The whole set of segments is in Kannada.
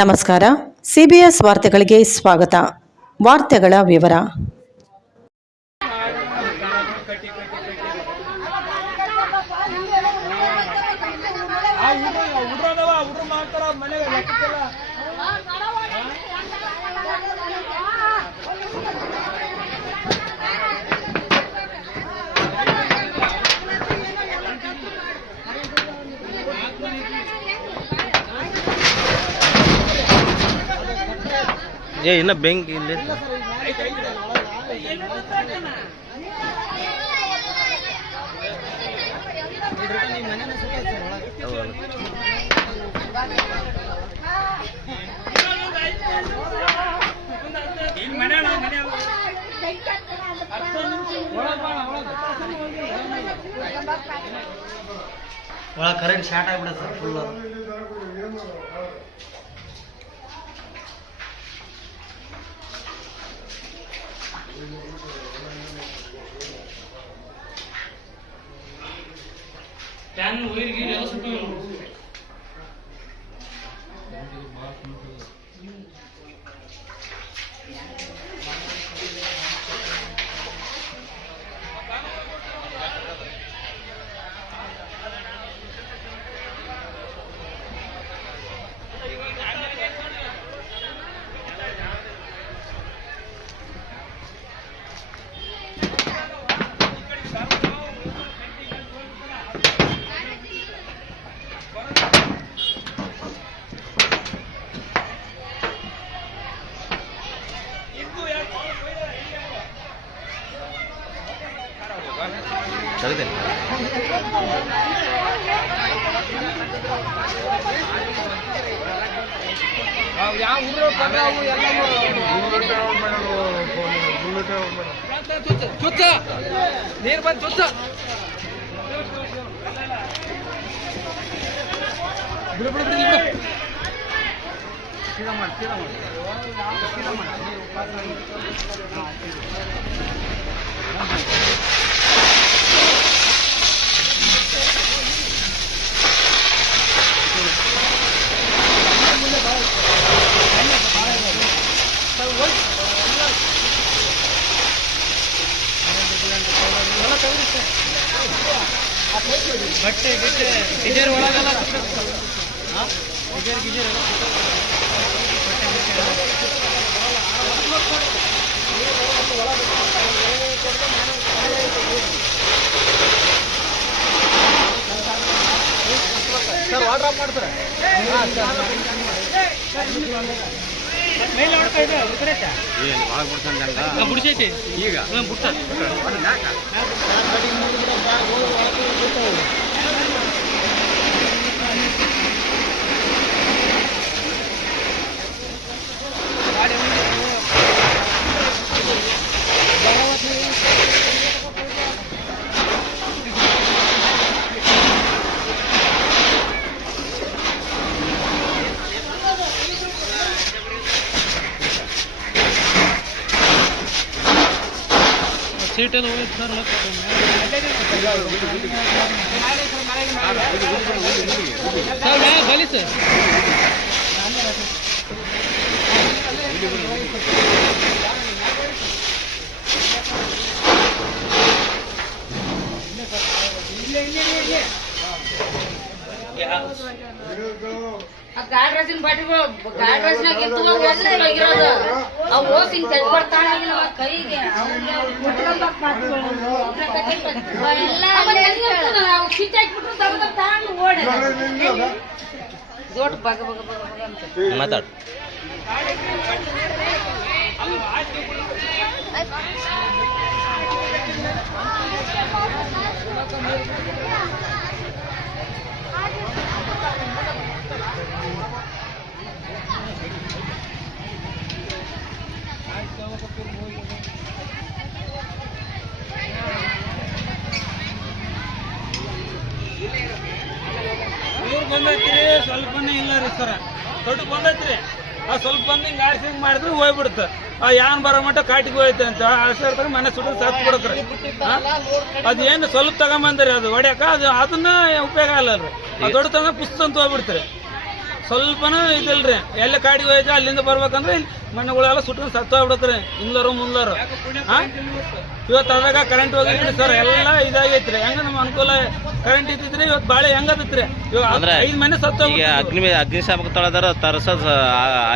ನಮಸ್ಕಾರ. ಸಿಬಿಎಸ್ ವಾರ್ತೆಗಳಿಗೆ ಸ್ವಾಗತ. ವಾರ್ತೆಗಳ ವಿವರ. ಇನ್ನ ಬೆಂಕಿ ಇಲ್ಲಿ ಒಳಗೆ ಕರೆಂಟ್ ಶಾರ್ಟ್ ಆಗ್ಬಿಡುತ್ತೆ sir full. Fan wire Gir ಎಲ್ಲ ಸುಟ್ಟು ಚಲಿದೆ. ನೀರು ಬಂದು ಚುಚ್ಚ ಬಿಡು ಬಿಡು ಬಿಡು ಬಿಡು ಸೀದಾ ಮಾಡಿ ಸೀದಾ ಮಾಡಿ ಸೀದಾ ಮಾಡಿ. ಬಟ್ಟೆ ಗಿಟ್ಟೆ ಗಿಜರ್ ಒಳಗೆಲ್ಲ ಗಿಜರ್ ಗಿಜರ್ ಎಲ್ಲ ಬಟ್ಟೆ ಸರ್ ವಾಟರ್ ಆಫ್ ಮಾಡ್ತಾರೆ. ಮೇಲೆ ನೋಡ್ತಾ ಇದೆ ಬಿಡ್ಸೈತಿ ಈಗ ಬಿಡ್ತ ಸೀಟಲ್ಲಿ ಹೋಗಿದ್ದು ಸರ್ ಬಲಿ ಸರ್. ಗಾಡ್ ರಸಿನ ಬಾಟಿಗಳು ಗಾಡ್ ರಸಿನಾಗ ಎತ್ತುವಾಗ ಎಲ್ಲ ಹೋಗಿರೋದು ಅವು ಹೋಗಿ ತೆಗ್ ಬರ್ತಾಳಿಲ್ಲ ಕೈಗೆ ಸಿಟ್ಟ ಹಾಕ್ಬಿಟ್ರು ತಗೊಂಡು ತಾಂಡು ಓಡಿ ದೊಡ್ಡ ಬಗ ಬಗ ಬಗ ಬಗ ಅಂತ ಮಾತಾಡು. ಬಂದೈತ್ರಿ ಸ್ವಲ್ಪನೇ ಇಲ್ಲ ರೀ ಸರ, ದೊಡ್ಡ ಬಂದೈತ್ರಿ. ಆ ಸ್ವಲ್ಪ ಬಂದು ಹಿಂಗೆ ಆರಿಸಿ ಹಿಂಗೆ ಮಾಡಿದ್ರೆ ಹೋಗ್ಬಿಡುತ್ತೆ. ಆ ಯಾನ್ ಬರೋ ಮಟ್ಟ ಕಾಟಿಗೆ ಹೋಯ್ತು ಅಂತ ಆರಿಸಿರ್ತಾರೆ, ಮನೆ ಸುಟ್ಟು ಸತ್ತು ಬಿಡಕ್ರಿ. ಅದೇನು ಸ್ವಲ್ಪ ತಗೊಂಬಂದ್ರಿ ಅದು ಹೊಡ್ಯಾಕ, ಅದನ್ನ ಉಪಯೋಗ ಅಲ್ಲ ರೀ. ಆ ದೊಡ್ಡ ತಗೊಂಡ್ ಪುಸ್ತಕ ಅಂತ ಹೋಗ್ಬಿಡ್ತಾರೆ. ಸ್ವಲ್ಪನೂ ಇದಿಲ್ರಿ. ಎಲ್ಲ ಕಾಡಿಗೆ ಹೋಯ್ತು ಅಲ್ಲಿಂದ ಬರ್ಬೇಕಂದ್ರೆ ಇಲ್ಲಿ ಮಣ್ಣುಗಳೆಲ್ಲ ಸುಟ್ಕೊಂಡು ಸತ್ತು ಹೋಗ್ಬಿಡತ್ರಿ ಹಿಂದ್ಲರು ಮುಂದ್ಲರು. ಇವತ್ತು ಅದಾಗ ಕರೆಂಟ್ ಹೋಗಿದ್ರಿ ಸರ್, ಎಲ್ಲ ಇದಾಗೈತ್ರಿ. ಹೆಂಗ ನಮ್ಮ ಅನುಕೂಲ ಕರೆಂಟ್ ಇದ್ದಿದ್ರಿ ಇವತ್ತು ಬಾಳೆ ಹೆಂಗದತ್ರಿ. ಇವಾಗ 5 ಮನೆ ಸತ್ತು ಅಗ್ನಿಶಾಮಕ ತಳದಾರ ತರ್ಸೋದ್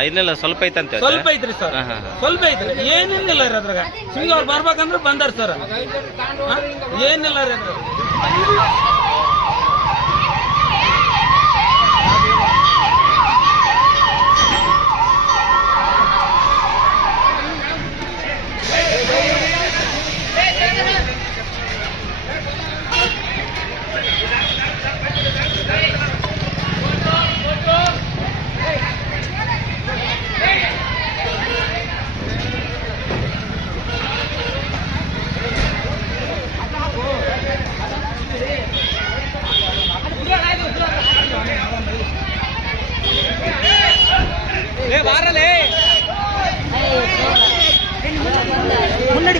ಏನಿಲ್ಲ, ಸ್ವಲ್ಪ ಐತಂತೆ. ಸ್ವಲ್ಪ ಐತ್ರಿ ಸರ್, ಸ್ವಲ್ಪ ಐತ್ರಿ, ಏನಿಲ್ಲ ರೀ ಅದ್ರಾಗ. ಈಗ ಅವ್ರು ಬರ್ಬೇಕಂದ್ರೆ ಬಂದಾರ ಸರ್, ಏನಿಲ್ಲ ರೀ ಅದ್ರಾಗ.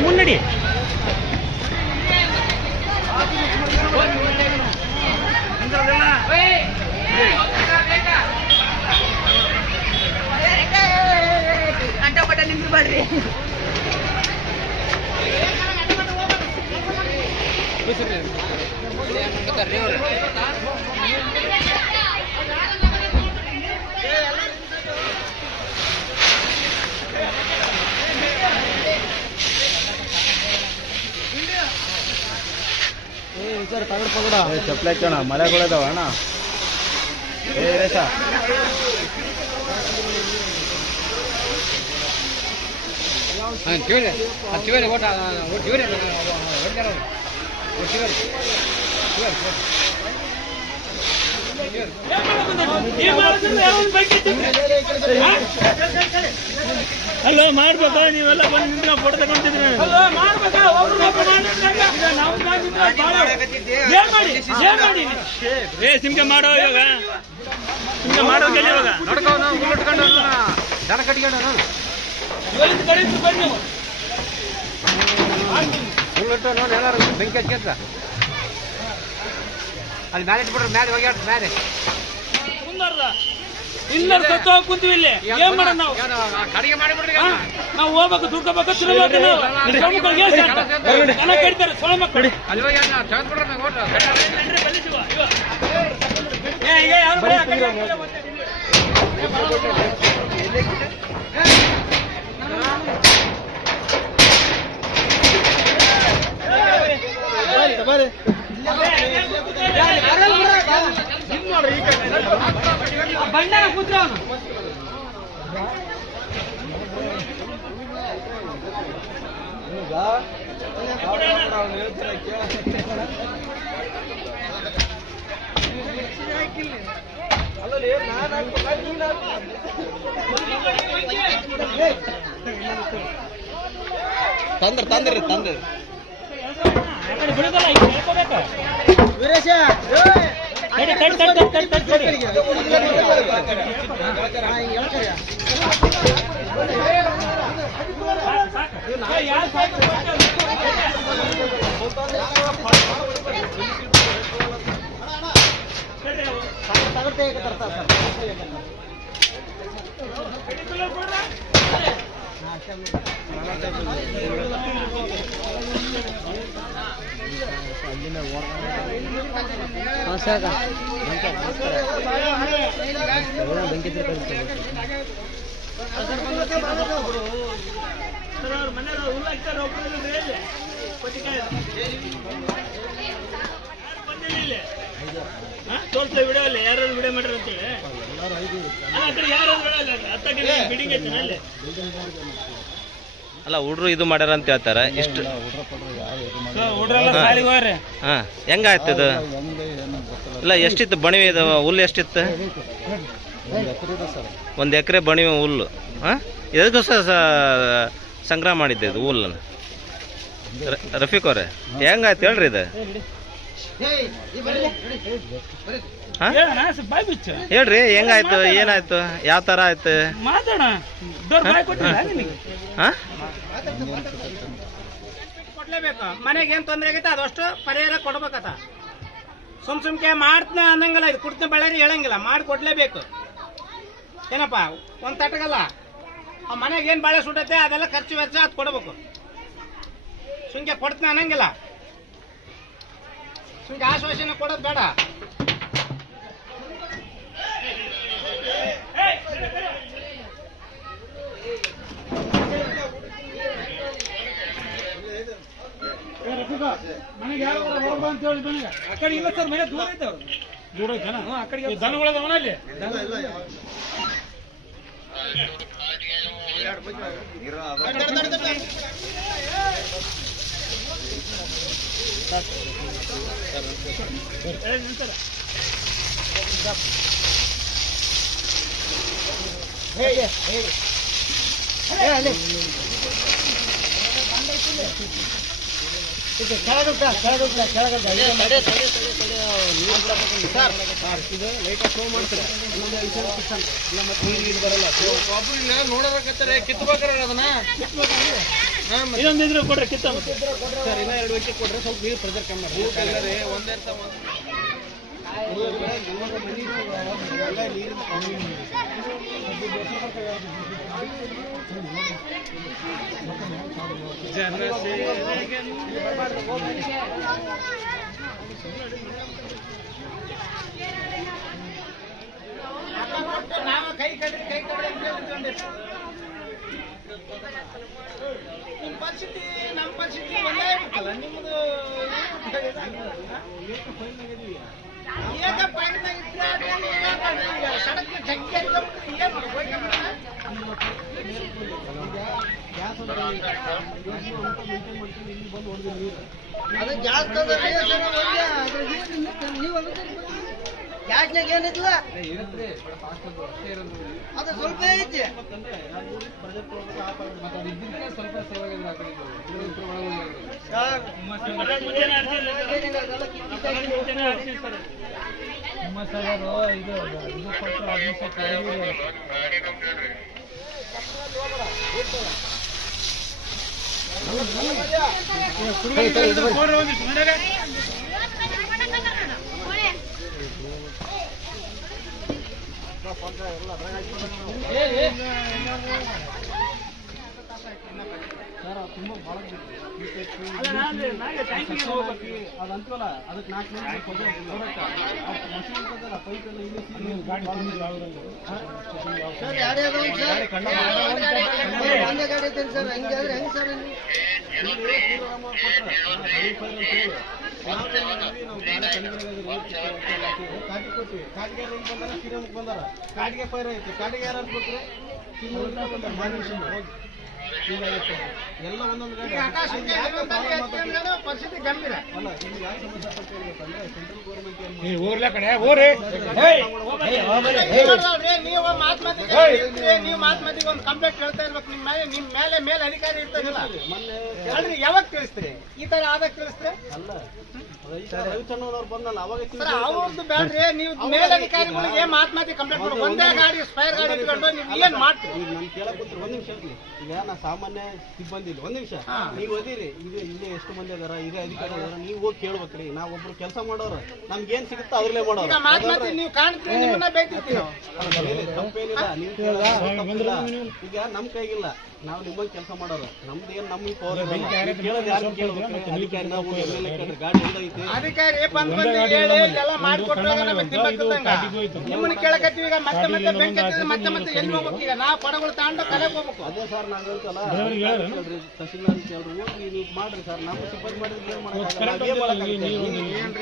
ಮುನ್ನಡಿ ಅಂಟಪಟ್ಟ ನಿಂತು ಬರ್ರಿ. ಚಪ್ಪಲಿ ಹಾಕೋಣ, ಮಳೆಗಳಿದಾವ ಅಣ್ಣ. ರೇಷ ಅಲ್ಲೋ ಮಾಡ್ಬೇಕಾ ನೀವೆಲ್ಲ ಬಂದು ನಿಂತ ಫೋಟೋ ತಗೊಂತಿದ್ರಿ. ಸಿಮ್ಕೆ ಮಾಡೋ ಇವಾಗ, ಸಿಮ್ಕೆ ಮಾಡೋ ಇವಾಗ ದನ ಕಟ್ಕೊಂಡು ಬನ್ನಿ ಉಳ್ಳಟ್ಟು ನೋಡಿ ಎಲ್ಲರೂ ಬೆಂಕಿ ಹಚ್ಕೊಂತ ಅಲ್ಲಿ ಮ್ಯಾಲೆ ಇಟ್ಬಿಟ್ರೆ ಮ್ಯಾಲೆ ಹೋಗ್ಯಾಡ ಮ್ಯಾಲೆ ಇಲ್ಲರ ಸತ್ತು ಹೋಗಿ ಕುಂತೀವಿ ಇಲ್ಲಿ. ಏನ್ ಮಾಡೋಣ ನಾವು? ಕಡಿಗೆ ಮಾಡಿಬಿಡ್ರಿ. ನಾವು ಹೋಗ್ಬೇಕು, ದುಡ್ಕೋಬೇಕು, ತಿರ್ಬೇಕು. ದನ ಕಡಿತಾರೆ ಸೊಳ ಮಕ್ಕಳು. ಅಲ್ಲಿ ಹೋಗಿ ತೆಗೆದ್ಬಿಡ್ರಿ ನಾವು ಓಟು ಬಂಡಾಗ ಕೂತ್ರ ತಂದ್ರಿ ಬಿಡುದಲ್ಲ ವೀರೇಶ ತೋರ್ಸ್ತಾ ವಿಡಿಯೋ ಅಲ್ಲ, ಯಾರು ವಿಡಿಯೋ ಮಾಡ್ಯಾರ ಅಂತೇಳಿ ಯಾರು ಬಿಲ್ಡಿಂಗ್ ಐತೆ ಅಲ್ಲಿ. ಅಲ್ಲ ಹುಡ್ರು ಇದು ಮಾಡ್ಯಾರ ಅಂತ ಹೇಳ್ತಾರ. ಇಷ್ಟು ಹೆಂಗಾಯ್ತು ಇದು? ಇಲ್ಲ ಎಷ್ಟಿತ್ತು ಬಣಿವೆ ಇದು ಹುಲ್ಲು? ಎಷ್ಟಿತ್ತು? 1 ಎಕರೆ ಬಣಿವೆ ಹುಲ್ಲು. ಎದಕ್ಕೋಸ್ಕರ ಸಂಗ್ರಹ ಮಾಡಿದ್ದೆ ಇದು ಹುಲ್ಲನ್ನು? ರಫೀಕ್ ಅವ್ರೆ ಹೆಂಗಾಯ್ತು ಹೇಳ್ರಿ ಇದು? ಹೇಳ್ರಿ ಹೆಂಗಾಯ್ತು, ಏನಾಯ್ತು, ಯಾವ ತರ ಆಯ್ತು? ಕೊಡ್ಲೇಬೇಕು. ಮನೆಗೆ ಏನ್ ತೊಂದರೆ ಆಗೈತೆ ಅದಷ್ಟು ಪರಿಹಾರ ಕೊಡ್ಬೇಕತ್ತ. ಸುಮ್ಕೆ ಮಾಡ್ತನ ಅನ್ನಂಗಿಲ್ಲ, ಇದು ಕುಡ್ತನ ಬಳ್ಳಾರಿ ಹೇಳಂಗಿಲ್ಲ, ಮಾಡಿ ಕೊಡ್ಲೇಬೇಕು. ಏನಪ್ಪ ಒಂದು ತಟ್ಟಗಲ್ಲ ಆ ಮನೆಗೆ ಏನು ಬಾಳೆ ಸುಟ್ಟೈತೆ ಅದೆಲ್ಲ ಖರ್ಚು ವೆಚ್ಚ ಅದು ಕೊಡಬೇಕು. ಸುಮ್ಗೆ ಕೊಡ್ತೀನಿ ಅನ್ನಂಗಿಲ್ಲ, ಸುಮ್ಗೆ ಆಶ್ವಾಸನೆ ಕೊಡೋದು ಬೇಡ. ಮನೆಗೆ ಯಾರು ಅಂತ ಹೇಳಿ ನನಗೆ ಆ ಕಡೆ ಇಲ್ಲ ಸರ್, ಮನೆ ದೂರ ಐತೆ ಅವ್ರು. ದೂರ ಐತೆನಾ? ಆ ಕಡೆಗೆ ದನಗಳದ ಮನೆಯಲ್ಲಿ ಇನ್ನೊಂದಿದ್ರೆ ಕೊಡ್ರಿ ಕಿತ್ತ ಸರ್, ಇನ್ನ 2 ವೆಚ್ಚ ಕೊಡ್ರೆ ಸ್ವಲ್ಪ ನೀರು ಪ್ರೆಜರ್ ಕಮ್ಮಿ ಮಾಡಿ. ನಾವು ಕೈ ಕಡ್ರಿ ನಿಮ್ಮ ಪರಿಸ್ಥಿತಿ ನಮ್ಮ ಪರಿಸ್ಥಿತಿ ಒಂದೇ ಇರುತ್ತಲ್ಲ. ನಿಮ್ಮದು ಸಡಕ್ ಜಗ್ಗಿ ಅದು ಜಾಸ್ತಿ ಗ್ಯಾಸ್ನಾಗ ಏನಿಲ್ಲ, ಅದು ಸ್ವಲ್ಪ ಐತಿ. ಅದಂತಲ್ಲ ಅದಕ್ಕೆ 4 ಕಾಟಿಗೆ ಫೈರ್ ಐತಿ. ಕಾಟಿಗೆ ಯಾರು ಕೊಟ್ಟರೆ ಎಲ್ಲ ಒಂದೊಂದು ಪರಿಸ್ಥಿತಿ ಗಂಭೀರ ಅಲ್ಲ. ಇಲ್ಲಿ ಯಾಕೆ ಸಮಸ್ಯೆ ಪಟ್ಟಿರ್ಬೇಕಂದ್ರೆ ಸೆಂಟ್ರಲ್ ಗೌರ್ಮೆಂಟ್ ನೀವು ಮಾತ್ಮತಿಗೆ ಒಂದು ಕಂಪ್ಲೇಂಟ್ ಹೇಳ್ತಾ ಇರ್ಬೇಕು. ನಿಮ್ ಮೇಲೆ ಅಧಿಕಾರಿ ಇರ್ತಾರಲ್ಲ, ಅಲ್ರಿ ಯಾವಾಗ ತಿಳಿಸ್ತೀರಿ? ಈ ತರ ಆದಾಗ ತಿಳಿಸ್ತೀರಿ ಅಲ್ಲ. ರವಿಚಂದ್ರನವ್ರು ಬಂದಲ್ಲ ಅವಾಗ ಅವ್ರದ್ದು ಬೇಡ್ರಿ. ನೀವು ಮೇಲಧಿಕಾರಿಗಳಿಗೆ ಮಾತ್ಮತಿ ಕಂಪ್ಲೇಂಟ್ ಮಾಡಿ ಒಂದೇ ಗಾಡಿ ಸ್ಪೈರ್ ಗಾಡಿ ಇಟ್ಕೊಂಡು ನೀವು ಏನ್ ಮಾಡ್ತೀರಿ? ನಾನು ಕೇಳಕ್ ಕೂತ್ರಿ 1 ನಿಮಿಷ ಇರ್ಲಿ. ಈಗ ನಾ ಸಾಮಾನ್ಯ ಸಿಬ್ಬಂದಿ ಇಲ್ಲ, 1 ನಿಮಿಷ ನೀವು ಓದಿರಿ. ಇದು ಇಲ್ಲಿ ಎಷ್ಟು ಮಂದಿ ಅದಾರ, ಹಿರಿಯ ಅಧಿಕಾರಿ ಅದಾರ, ನೀವು ಹೋಗಿ ಕೇಳ್ಬೇಕ್ರಿ. ನಾವ್ ಒಬ್ರು ಕೆಲಸ ಮಾಡೋರು, ನಮ್ಗೆ ಏನ್ ಸಿಗುತ್ತೋ ಅದ್ರಲ್ಲೇ ಮಾಡೋರು. ನೀವು ಕಾಣ್ತೀರಿ, ನಿಮ್ಮನ್ನ ಬೇಯ್ತಿರ್ತೀವಿ. ತಪ್ಪೇನಿಲ್ಲ, ನೀವು ಈಗ ನಮ್ ಕೈಗಿಲ್ಲ, ನಾವು ನಿಮ್ಮಂಗ್ ಕೆಲಸ ಮಾಡೋರು. ನಮ್ದು ಏನ್ ನಮ್ಗೆ ಪವರ್ ಕೇಳೋದು ಯಾರು ಕೇಳ್ಬೇಕು? ಅಧಿಕಾರಿ ನಾವು ಗಾಡಿ ಐತಿ, ಅಧಿಕಾರಿ ಬಂದ್ ಹೇಳಿ ಎಲ್ಲ ಮಾಡ್ಕೊಟ್ಟಾಗ ನಮಗೆ ತಿಂಬಾಕ್ತಂಗ ನಿಮ್ಮನ್ನ ಕೇಳಕತ್ತೀವಿ. ಈಗ ಮತ್ತೆ ಬೆಂಕಿ ಮತ್ತೆ ಎಲ್ಲಿ ಹೋಗ್ಬೇಕು? ಈಗ ನಾವು ಪಡಗಳು ತಾಂಡು ಕಲೆಗೆ ಹೋಗ್ಬೇಕು. ಅದೇ ಸರ್ ನಾವ್ ಹೇಳ್ತಲ್ಲ, ತಹಸೀಲ್ದಾರ್ ಕೇಳ್ರಿ, ಹೋಗಿ ನೀವು ಮಾಡ್ರಿ ಸರ್. ನಮ್ಮ ಸಿಬ್ಬಂದಿ ಮಾಡಿದ್ರೆ ಏನ್ ಮಾಡಕ್ಕೆ?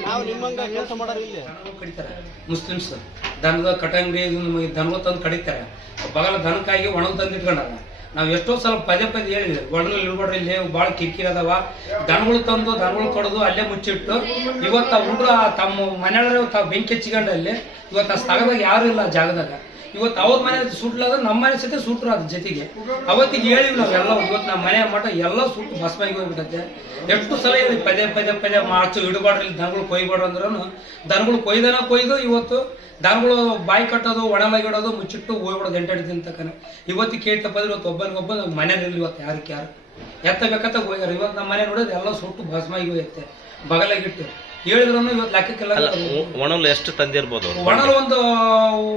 ನಾವು ನಿಮ್ಮಂಗ ಕೆಲಸ ಮಾಡೋರು ಇಲ್ಲಿ ಕಡಿತಾರೆ. ಮುಸ್ಲಿಮ್ಸ್ ದನದ ಕಟಂಗಡಿ ದನಗಳು ತಂದು ಕಡಿತಾರೆ. ಬಗಲ ದನಕ್ಕಾಗಿ ಒಣಗ ತಂದು ಇಟ್ಕೊಂಡಾರ. ನಾವು ಎಷ್ಟೋ ಸಲ ಪದೇ ಹೇಳಿದ್ವಿ, ಒಣಗಲ್ಲಿ ಇಳ್ಬೇಡ್ರಿ, ಇಲ್ಲಿ ಭಾಳ ಕಿರಿಕಿರಿ ಅದಾವ. ದನಗಳು ತಂದು ದನಗಳು ಕಡ್ದು ಅಲ್ಲೇ ಮುಚ್ಚಿಟ್ಟು ಇವತ್ತು ಹುಡುಗ ತಮ್ಮ ಮನೆಯೊಳಗೆ ತಾವು ಬೆಂಕಿ ಹಚ್ಚಿಕೊಂಡಲ್ಲಿ ಇವತ್ತು ಆ ಸ್ಥಳದಾಗ ಯಾರು ಇಲ್ಲ ಜಾಗದಾಗ. ಇವತ್ತು ಅವ್ರ ಮನೆ ಸುಟ್ಲಾದ ನಮ್ಮ ಮನೆ ಸಹಿತ ಸುಟ್ರು ಅದ್ರ ಜೊತೆಗೆ. ಅವತ್ತಿಗೆ ಹೇಳಿವಿ ನಾವೆಲ್ಲ, ಇವತ್ತು ನಮ್ಮ ಮನೆ ಮಠ ಎಲ್ಲ ಸುಟ್ಟು ಭಸ್ಮಾಗಿ ಹೋಗ್ಬಿಟ್ಟೈತೆ. ಎಷ್ಟು ಸಲ ಹೇಳಿ ಪದೇ ಮಾರ್ಚು ಇಡಬಾಡ್ರಿ, ದನಗಳು ಕೊಯ್ಬೇಡ್ರಿ ಅಂದ್ರೂ ದನಗಳು ಕೊಯ್ದು ಇವತ್ತು ದನಗಳು ಬಾಯಿ ಕಟ್ಟೋದು, ಒಣಲಾಗಿಡೋದು, ಮುಚ್ಚಿಟ್ಟು ಹೋಗ್ಬಿಡೋದು 8 ದಿನ ತನಕ. ಇವತ್ತು ಕೇಳ್ತಪ್ಪ ಇವತ್ತು ಒಬ್ಬನಿಗೊಬ್ಬ ಮನೆಯಲ್ಲಿ ಇವತ್ತು ಯಾರು ಎತ್ತಬೇಕಂತ ಹೋಗ್ಯಾರ. ಇವತ್ತು ನಮ್ಮ ಮನೆ ನೋಡಿದ್ರೆ ಎಲ್ಲ ಸುಟ್ಟು ಭಸ್ಮಾಗಿ ಹೋಗುತ್ತೆ ಬಗಲಾಗಿಟ್ಟು ಹೇಳಿದ್ರು ಇವತ್ತು ಲೆಕ್ಕಕ್ಕೆಲ್ಲ. ಒಣಲು ಎಷ್ಟು ತಂದಿರ್ಬೋದು? ಒಣಲು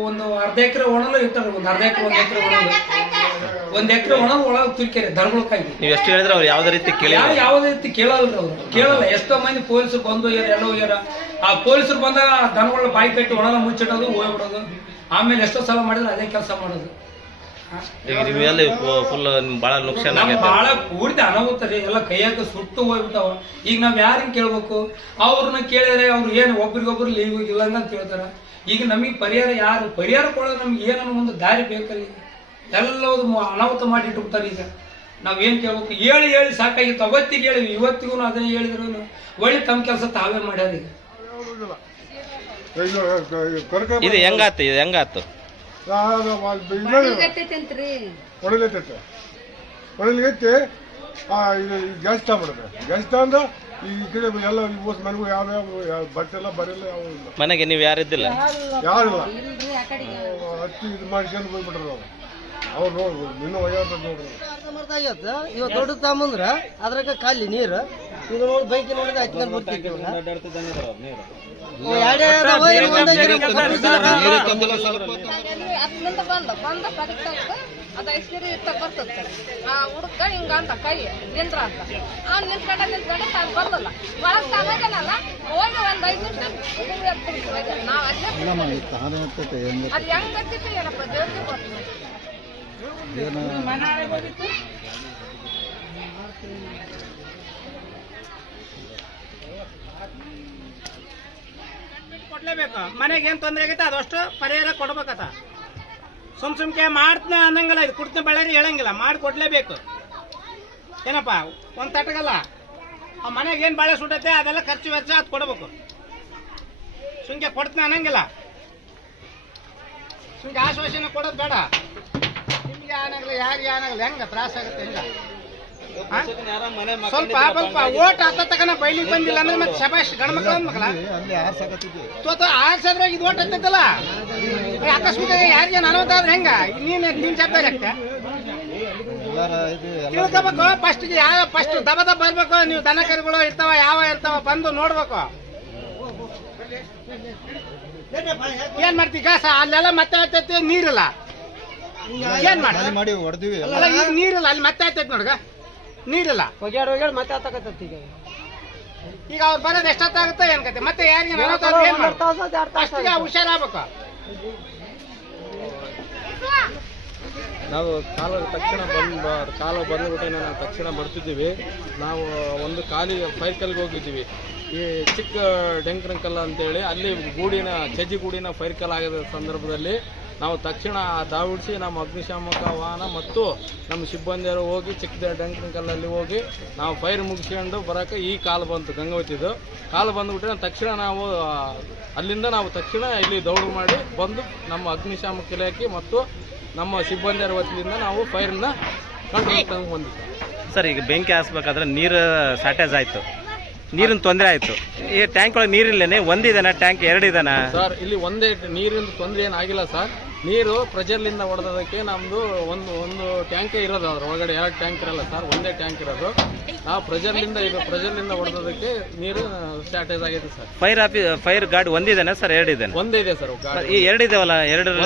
ಒಂದು ಅರ್ಧ ಎಕರೆ ಒಣಲು ಇಟ್ಟಾರೆ. ಒಂದು ಅರ್ಧ ಎಕರೆ 1 ಎಕರೆ ಒಣಲು, 1 ಎಕರೆ ಒಣಲು ಒಳಗೆ ತುರ್ಕೆರೆ ದನಗಳಕ್ಕಾಗಿ. ನೀವು ಎಷ್ಟು ಹೇಳಿದ್ರೆ ಅವ್ರು ಯಾವುದೇ ರೀತಿ ಯಾವುದೇ ರೀತಿ ಕೇಳಲ್ರಿ ಅವ್ರು, ಕೇಳಲ್ಲ. ಎಷ್ಟೋ ಮಂದಿ ಪೊಲೀಸರು ಬಂದು ಎಲ್ಲ ಹೋಗ್ಯಾರ. ಆ ಪೊಲೀಸರು ಬಂದಾಗ ದನಗಳ ಬಾಯಿ ಕಟ್ಟಿ ಒಣಲ ಮುಚ್ಚಿಡೋದು ಹೋಗ್ಬಿಡೋದು. ಆಮೇಲೆ ಎಷ್ಟೋ ಸಲ ಮಾಡಿದ್ರೆ ಅದೇ ಕೆಲಸ ಮಾಡೋದು. ಈಗ ನಿಮ್ಮೆಲ್ಲ ಫುಲ್ ಭಾಳ ನುಕ್ಸಾನ ಭಾಳ ಪೂರ್ತಿ ಅನಾಹುತ ರೀ. ಎಲ್ಲ ಕೈಯಾಗ ಸುಟ್ಟು ಹೋಗ್ಬಿಟ್ಟಾವ. ಈಗ ನಾವ್ ಯಾರನ್ನ ಕೇಳ್ಬೇಕು? ಅವ್ರನ್ನ ಕೇಳಿದ್ರೆ ಅವ್ರು ಏನು ಒಬ್ರಿಗೊಬ್ರು ಲೀವ್ ಇಲ್ಲ ಅಂತ ಹೇಳ್ತಾರ. ಈಗ ನಮಗೆ ಪರಿಹಾರ ಕೊಡೋದು ನಮ್ಗೆ ಏನೋ ಒಂದು ದಾರಿ ಬೇಕಲ್ಲ. ಎಲ್ಲದು ಅನಾಹುತ ಮಾಡಿ ಇಟ್ಬಿಡ್ತಾರೆ. ಈಗ ನಾವೇನ್ ಕೇಳ್ಬೇಕು? ಹೇಳಿ ಸಾಕಾಗಿತ್ತು. ಅವತ್ತಿಗೆ ಹೇಳಿವಿ, ಇವತ್ತಿಗೂ ಅದನ್ನೇ ಹೇಳಿದ್ರು ಒಳ್ಳೆ ತಮ್ಮ ಕೆಲಸ ತಾವೇ ಮಾಡ್ಯಾರ. ಈಗ ಇದು ಹೆಂಗಾತು? ಒಳಗೈತೆ ಇದು ಗ್ಯಾಸ್ ತಗೊಂಡ್ಬಿಡುತ್ತೆ. ಗ್ಯಾಸ್ ತಗೊಂಡು ಈ ಕಡೆ ಎಲ್ಲ ಮನೆಗೂ ಯಾವ ಬಟ್ಟೆ ಎಲ್ಲ ಬರಲ್ಲ, ಯಾವ ಮನೆಗೆ ನೀವು ಯಾರಿದ್ದಿಲ್ಲ? ಯಾರಿಲ್ಲ. ಹತ್ತಿ ಇದು ಮಾಡ್ಕೊಂಡು ಹೋಗ್ಬಿಟ್ರು ಅವ್ರು ನೋಡ್ಬೋದು. ಇನ್ನೂ ಒಯ್ಯಾಡ್ಬೇಕು ನೋಡ್ರಿ. ಇವಾಗ ದೊಡ್ಡ ತಗೊಂಬಂದ್ರ ಅದ್ರಾಗ ಖಾಲಿ ನೀರು. ಈಗ ನೋಡಿ ಬೈಕ್ ನೋಡಿದ್ರೆ ಹಚ್ಕೊಂಡು ಬರ್ತಿದ್ವಿ. ಅದ್ರಿಂದ ಬಂದ ಕಡಿತಾಯ್ತು. ಅದ ಇಸ್ತೀರಿ ಬರ್ತದ ಹುಡುಗ ಹಿಂಗ ಅಂತ ಕೈ ನಿಂದ್ರ ಅಂತ ಅವ್ನು ನಿಂತ್ಕೊಂಡ ಅದು ಬರಲ್ಲ. ಒಳಗ್ ತಗೋದನಲ್ಲ ಹೋಗಿ ಒಂದ್ 5 ನಿಮಿಷ ನಾವ್ ಅಲ್ಲೇ ಅದ್ ಹೆಂಗ್ ಗತ್ತಿತ್ತು ಏನಪ್ಪ ದೇವ್ರಿಗೆ ಬರ್ತದೆ. ಕೊಡ್ಲೇಬೇಕು. ಮನೆಗೆ ಏನ್ ತೊಂದರೆ ಆಗೈತೆ ಅದಷ್ಟು ಪರಿಹಾರ ಕೊಡ್ಬೇಕತ್ತ. ಸುಮ್ಕೆ ಮಾಡ್ತೀನಿ ಅನ್ನಂಗಿಲ್ಲ. ಇದು ಕುಡ್ತೀನಿ ಬಳ್ಳಾರಿ ಹೇಳಂಗಿಲ್ಲ, ಮಾಡಿ ಕೊಡ್ಲೇಬೇಕು. ಏನಪ್ಪ ಒಂದ್ ತಟಗಲ್ಲ. ಆ ಮನೆಗೆ ಏನ್ ಬಾಳೆ ಸುಟ್ಟೈತೆ ಅದೆಲ್ಲ ಖರ್ಚು ವೆಚ್ಚ ಅದು ಕೊಡ್ಬೇಕು. ಸುಮ್ಕೆ ಕೊಡ್ತೀನಿ ಅನ್ನಂಗಿಲ್ಲ. ಸುಮ್ಕೆ ಆಶ್ವಾಸನೆ ಕೊಡೋದು ಬೇಡ. ನಿಮ್ಗೆ ಏನಾಗಲ್ಲ, ಯಾರಿಗೆ ಏನಾಗಲ್ಲ, ಹೆಂಗ ತ್ರಾಸ ಆಗುತ್ತೆ ಹೆಂಗ. ಸ್ವಲ್ಪ ಓಟ್ ಹತ್ತ ತಕನ ಬೈಲಿಗೆ ಬಂದಿಲ್ಲ ಅಂದ್ರೆ ಮತ್ತೆ ಶಬಾಷ್ ಗಣಮಕ್ಳ ಮಕ್ಕಳ ಆರ್ಸದ್ರಾಗ ಇದು ಓಟ್ ಹತ್ತೈತಲ್ಲ. ಅಕಸ್ಮಾತ್ ಯಾರಿಗೆ ಅನಾಹುತ ಆದ್ರೆ ಹೆಂಗ ನೀನ್ ಜವಾಬ್ದಾರಿ ಆಗ್ತ ತಿಳ್ಕೋಬೇಕು. ಫಸ್ಟ್ ದಬ ಬರ್ಬೇಕು. ನೀವು ದನ ಕರುಗಳು ಇರ್ತಾವ, ಯಾವ ಇರ್ತಾವ ಬಂದು ನೋಡ್ಬೇಕು. ಏನ್ ಮಾಡ್ತಿ ಗಾಸ ಅಲ್ಲೆಲ್ಲ ಮತ್ತೆ ಹತ್ತೈತಿ, ನೀರಿಲ್ಲ. ಏನ್ ಮಾಡಿ ಹೊಡೆದಿವಿ ಈಗ ನೀರಿಲ್ಲ. ಅಲ್ಲಿ ಮತ್ತೆ ಆಯ್ತೈತಿ ನೋಡ್ಗ ನೀರಿಲ್ಲ. ಒಗ್ಯಾಡ್ ಮತ್ತೆ ಆತಕತ್ತೈತಿ. ಈಗ ಅವ್ರು ಬರೋದು ಎಷ್ಟೊತ್ತಾಗುತ್ತೆ ಏನ್ ಕತೆ. ಮತ್ತೆ ಯಾರಿಗೆ ಅಷ್ಟಿಗೆ ಹುಷಾರಾಗ್ಬೇಕು. ನಾವು ಕಾಲ ಬಂದ್ಬಿಟ್ಟೆ ನಾವು ತಕ್ಷಣ ಬರ್ತಿದ್ದೀವಿ. ನಾವು ಒಂದು ಫೈರ್ ಕಲ್ಗೆ ಹೋಗಿದ್ದೀವಿ. ಈ ಚಿಕ್ಕ ಡೆಂಕ್ರಂಕಲ್ ಅಂತೇಳಿ ಅಲ್ಲಿ ಚಜ್ಜಿ ಗೂಡಿನ ಫೈರ್ ಕಲ್ ಆಗದ ಸಂದರ್ಭದಲ್ಲಿ ನಾವು ತಕ್ಷಣ ಧಾವಿಡಿಸಿ ನಮ್ಮ ಅಗ್ನಿಶಾಮಕ ವಾಹನ ಮತ್ತು ನಮ್ಮ ಸಿಬ್ಬಂದಿಯರು ಹೋಗಿ ಚಿಕ್ಕ ಡೆಂಕ್ರಂಕಲ್ಲಲ್ಲಿ ಹೋಗಿ ನಾವು ಫೈರ್ ಮುಗಿಸ್ಕೊಂಡು ಬರೋಕೆ ಈ ಕಾಲು ಬಂತು. ಗಂಗಾವತಿದು ಕಾಲು ಬಂದುಬಿಟ್ರೆ ತಕ್ಷಣ ನಾವು ಅಲ್ಲಿಂದ ತಕ್ಷಣ ಇಲ್ಲಿ ದೌಡು ಮಾಡಿ ಬಂದು ನಮ್ಮ ಅಗ್ನಿಶಾಮಕ ಇಲಾಖೆ ಮತ್ತು ನಮ್ಮ ಸಿಬ್ಬಂದಿಯರ ವತಿಯಿಂದ ನಾವು ಫೈರ್ನ ಕಂಟ್ರೋಲ್ ತಂದು ಬಂದಿದ್ದೆ. ಸರ್, ಈಗ ಬೆಂಕಿ ಹಾಸ್ಬೇಕಾದ್ರೆ ನೀರು ಶಾರ್ಟೇಜ್ ಆಯಿತು, ನೀರಿನ ತೊಂದರೆ ಆಯಿತು. ಈ ಟ್ಯಾಂಕ್ ಒಳಗೆ ನೀರಿಲ್ಲೇನೆ ಒಂದಿದನ ಟ್ಯಾಂಕ್ 2 ಇದನ? ಸರ್, ಇಲ್ಲಿ ಒಂದೇ ನೀರಿನ ತೊಂದರೆ ಏನಾಗಿಲ್ಲ ಸರ್. ನೀರು ಪ್ರೆಷರ್ಲಿಂದ ಹೊಡೆದಕ್ಕೆ ನಮ್ಮದು ಒಂದು ಟ್ಯಾಂಕೇ ಇರೋದು. ಅದ್ರ ಒಳಗಡೆ 2 ಟ್ಯಾಂಕ್ ಇರಲ್ಲ ಸರ್, ಒಂದೇ ಟ್ಯಾಂಕ್ ಇರೋದು. ನಾವು ಪ್ರೆಷರ್ಲಿಂದ ಹೊಡೆದಕ್ಕೆ ನೀರು ಶಾರ್ಟೇಜ್ ಆಗೈತೆ ಸರ್. ಫೈರ್ ಗಾಡಿ ಒಂದಿದನ ಸರ್, 2 ಇದೆ? ಒಂದೇ ಇದೆ ಸರ್ ಗಾಡಿ. ಈ 2 ಇದಾವಲ್ಲ,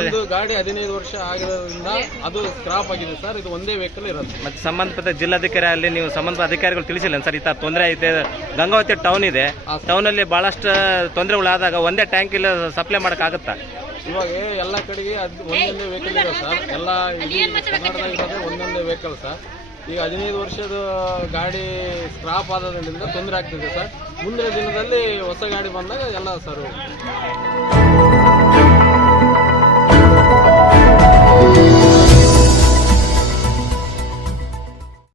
ಒಂದು ಗಾಡಿ 15 ವರ್ಷ ಆಗಿರೋದ್ರಿಂದ ಅದು ಸ್ಕ್ರಾಪ್ ಆಗಿದೆ ಸರ್. ಇದು ಒಂದೇ ವೆಹಿಕಲ್ ಇರೋದು. ಮತ್ತೆ ಸಂಬಂಧಪಟ್ಟ ಜಿಲ್ಲಾಧಿಕಾರಿ ಅಲ್ಲಿ ನೀವು ಸಂಬಂಧಪಟ್ಟ ಅಧಿಕಾರಿಗಳು ತಿಳಿಸಿಲ್ಲ ಸರ್, ಈ ತರ ತೊಂದರೆ ಐತೆ? ಗಂಗಾವತಿ ಟೌನ್ ಇದೆ, ಟೌನಲ್ಲಿ ಬಹಳಷ್ಟು ತೊಂದರೆಗಳಾದಾಗ ಒಂದೇ ಟ್ಯಾಂಕ್ ಇಲ್ಲ ಸಪ್ಲೈ ಮಾಡೋಕ್ಕಾಗುತ್ತಾ? ಇವಾಗ ಎಲ್ಲ ಕಡೆಗೆ ಒಂದೊಂದೇ ವೆಹಿಕಲ್ ಇದೆ ಸರ್. ಎಲ್ಲ ಕರ್ನಾಟಕದಾಗ ಇರೋದೇ ಒಂದೊಂದೇ ವೆಹಿಕಲ್ ಸರ್. ಈಗ 15 ವರ್ಷದ ಗಾಡಿ ಸ್ಕ್ರಾಪ್ ಆದ್ರಿಂದ ತೊಂದರೆ ಆಗ್ತಿದೆ ಸರ್. ಮುಂದಿನ ದಿನದಲ್ಲಿ ಹೊಸ ಗಾಡಿ ಬಂದಾಗ ಎಲ್ಲ ಸರ್